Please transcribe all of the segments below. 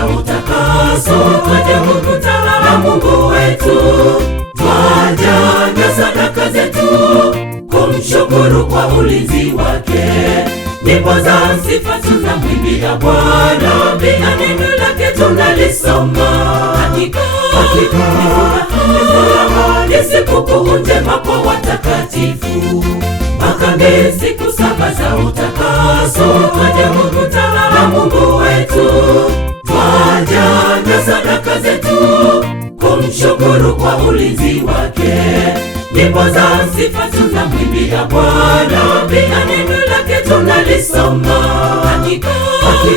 za utakaso, twaja kukutana na Mungu wetu, twaja na sadaka zetu kumshukuru kwa ulinzi wake. Nyimbo za sifa tunamwimbia Bwana, pia neno lake tunalisoma. Hakika ni furaha, ni sikukuu njema kwa watakatifu. Makambi siku 7 za utakaso, twaja kukutana na Mungu wetu, twaja na sadaka zetu kumshukuru kwa ulinzi wake. Nyimbo za sifa tunamwimbia Bwana, pia neno lake tunalisoma. Hakika ni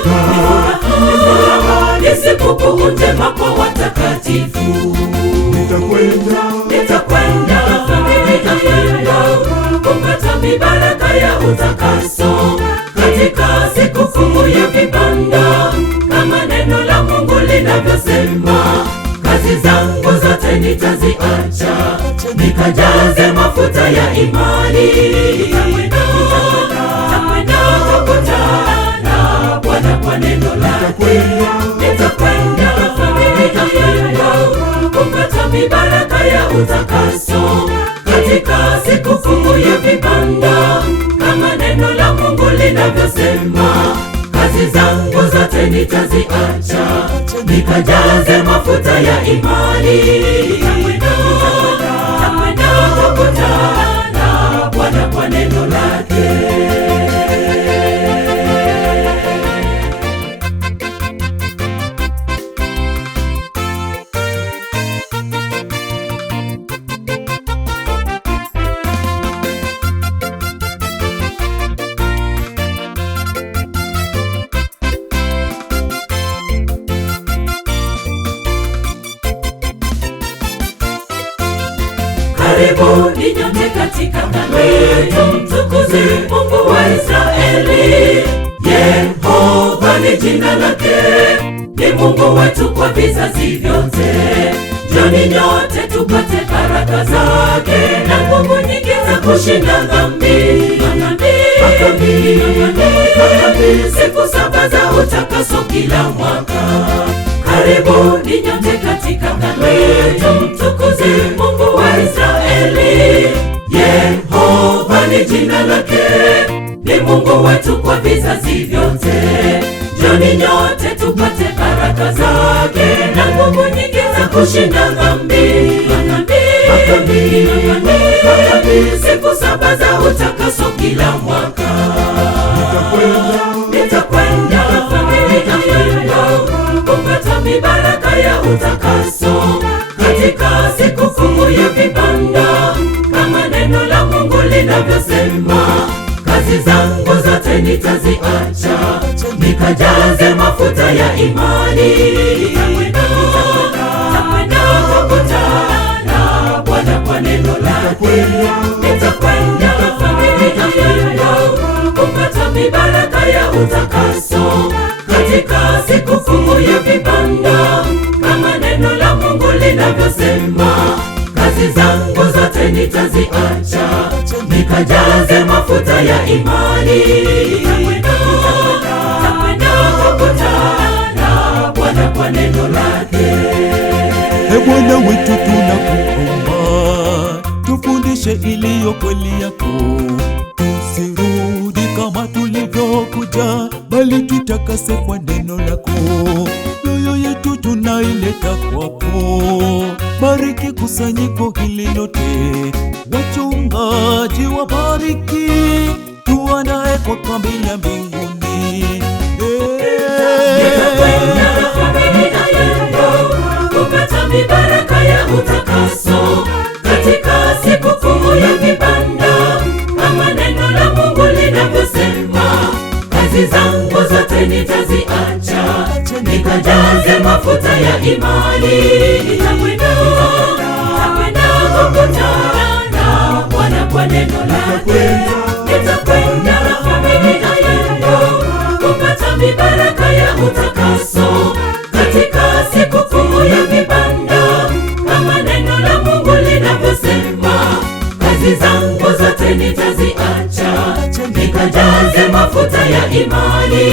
furaha, ni sikukuu njema kwa watakatifu. Nitakwenda kupata mibaraka ya utakaso katika sikukuu ya vibanda, kama neno la Mungu linavyosema. Kazi zangu zote nitaziacha, nikajaze mafuta ya imani. Nitakwenda kukutana Bwana kwa neno lake. Nitakwenda kupata mibaraka ya utakaso katika sikukuu ya vibanda, kama neno la Mungu linavyosema. Kazi zangu zote nitaziacha, nikajaze mafuta ya imani. Nitakwenda kukutana Bwana kwa neno lake. Karibuni nyote katika kambi, tumtukuze Mungu wa Israeli. Yehova ni jina lake, ni Mungu wetu kwa vizazi vyote. Njoni nyote tupate baraka zake na nguvu nyingi za kushinda dhambi. Makambi siku 7 za utakaso kila mwaka. Karibuni nyote katika kambi, tumtukuze Mungu wa Israeli. Yehova ni jina lake, ni Mungu wetu kwa vizazi vyote. Njoni nyote tupate baraka zake na nguvu nyingi za kushinda dhambi. Makambi siku 7 za utakaso kila mwaka. Nitakwenda kupata mibaraka ya utakaso katika sikukuu ya vibanda, kama neno la Mungu linavyosema. Kazi zangu zote nitaziacha, nikajaze mafuta ya imani. Nitakwenda kukutana Bwana kwa neno lake. Nitakwenda kupata mibaraka ya utakaso katika sikukuu ya vibanda, kama neno la Mungu linavyosema. Kazi zangu zote nitaziacha, nikajaze mafuta ya imani. Nitakwenda kukutana Bwana kwa neno lake. Bwana wetu tunakuomba, tufundishe iliyo kweli yako, tusirudi kama tulivyokuja, bali tutakase kwa neno lako. Mioyo yetu tunaileta kwako, bariki kusanyiko hili lote. Wachungaji wabariki, tuandae kwa kambi ya mbinguni. Kupata mibaraka ya utakaso katika sikukuu ya vibanda, kama neno la Mungu linavyosema. Kazi zangu zote nitaziacha, nikajaze mafuta ya imani. Nitakwenda kukutana Bwana kwa neno lake. Nitakwenda kupata mibaraka ya utakaso katika sikukuu ya vibanda, kama neno la Mungu linavyosema. Kazi zangu zote nitaziacha, nikajaze mafuta ya imani.